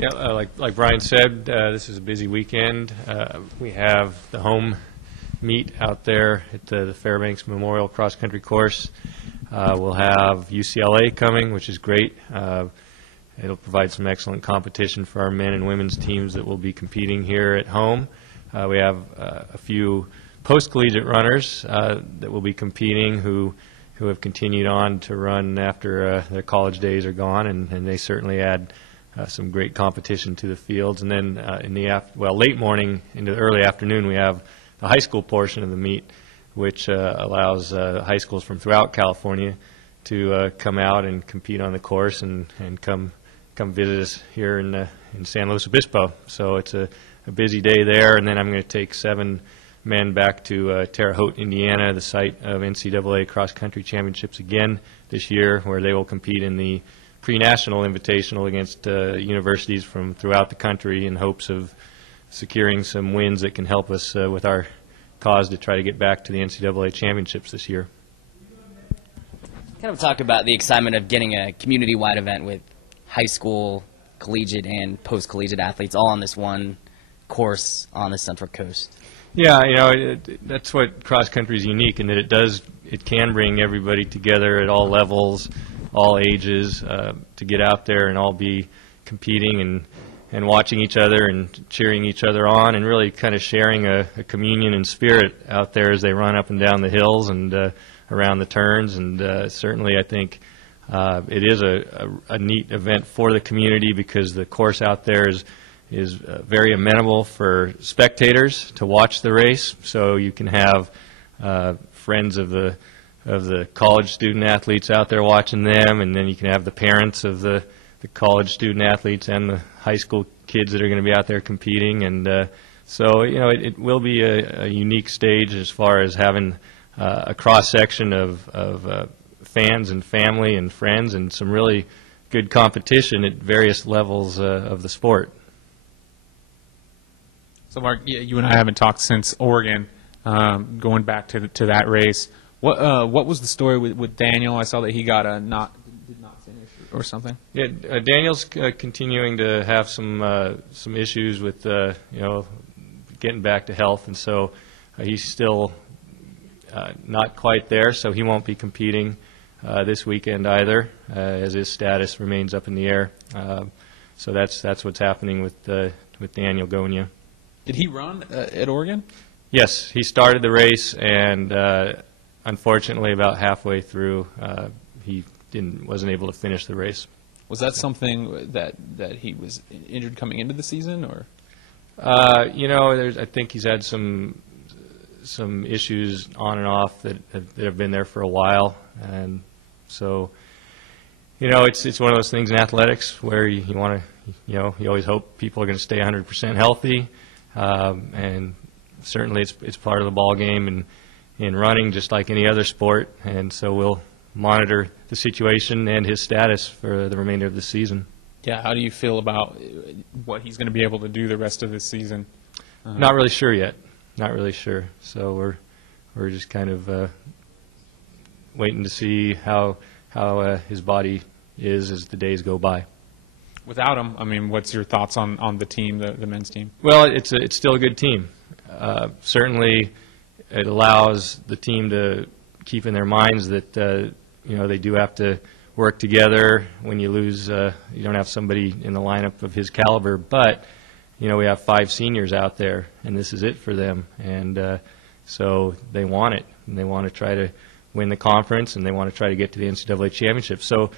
Yeah, like Brian said, this is a busy weekend. We have the home meet out there at the Fairbanks Memorial Cross Country Course. We'll have UCLA coming, which is great. It'll provide some excellent competition for our men and women's teams that will be competing here at home. We have a few post-collegiate runners that will be competing who have continued on to run after their college days are gone, and they certainly add some great competition to the fields. And then in the late morning into the early afternoon, we have the high school portion of the meet, which allows high schools from throughout California to come out and compete on the course and come visit us here in San Luis Obispo. So it's a busy day there, and then I'm going to take 7 men back to Terre Haute, Indiana, the site of NCAA cross-country championships again this year, where they will compete in the Pre-National Invitational against universities from throughout the country in hopes of securing some wins that can help us with our cause to try to get back to the NCAA championships this year. Kind of talk about the excitement of getting a community-wide event with high school, collegiate, and post-collegiate athletes all on this one course on the Central Coast. Yeah, you know, that's what cross country is unique in that it can bring everybody together at all levels, all ages, to get out there and all be competing and watching each other and cheering each other on, and really kind of sharing a communion and spirit out there as they run up and down the hills and around the turns. And certainly I think it is a neat event for the community, because the course out there is very amenable for spectators to watch the race. So you can have friends of the college student athletes out there watching them, and then you can have the parents of the college student athletes and the high school kids that are going to be out there competing. And so, you know, it will be a unique stage as far as having a cross-section of fans and family and friends, and some really good competition at various levels of the sport. So, Mark, you and I haven't talked since Oregon, going back to that race. What was the story with Daniel? I saw that he got did not finish or something. Yeah, Daniel's continuing to have some issues with you know, getting back to health, and so he's still not quite there. So he won't be competing this weekend either, as his status remains up in the air. So that's what's happening with Daniel Gonia. Did he run at Oregon? Yes, he started the race, and unfortunately, about halfway through, he wasn't able to finish the race. Was that something that he was injured coming into the season, or? You know, I think he's had some issues on and off that have been there for a while, and so, you know, it's one of those things in athletics where you want to, you know, you always hope people are going to stay 100% healthy. And certainly it's part of the ball game in running, just like any other sport, and so we'll monitor the situation and his status for the remainder of the season. Yeah, how do you feel about what he's going to be able to do the rest of this season? Not really sure yet. Not really sure. So we're just kind of waiting to see how his body is as the days go by. Without him, I mean, what's your thoughts on the team, the men's team? Well, it's still a good team. Certainly, it allows the team to keep in their minds that you know, they do have to work together. When you lose, you don't have somebody in the lineup of his caliber. But you know, we have 5 seniors out there, and this is it for them. And so they want it, and they want to try to win the conference, and they want to try to get to the NCAA championship. So,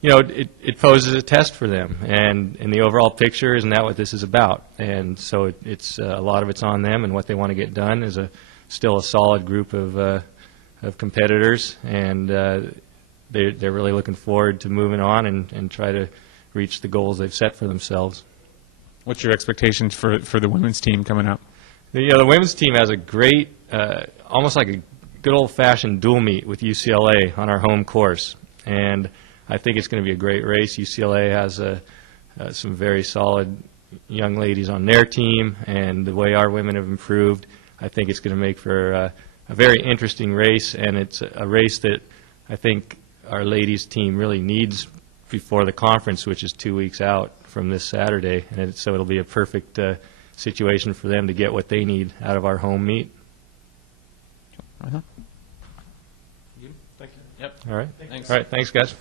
you know, it poses a test for them, and in the overall picture, isn't that what this is about? And so it's a lot of it's on them, and what they want to get done is still a solid group of competitors, and they're really looking forward to moving on and try to reach the goals they've set for themselves. What's your expectations for the women's team coming up? You know, the women's team has a great, almost like a good old-fashioned dual meet with UCLA on our home course, and I think it's going to be a great race. UCLA has some very solid young ladies on their team, and the way our women have improved, I think it's going to make for a very interesting race, and it's a race that I think our ladies team really needs before the conference, which is 2 weeks out from this Saturday, and so it'll be a perfect situation for them to get what they need out of our home meet. Uh-huh. All right. All right. Thanks, guys.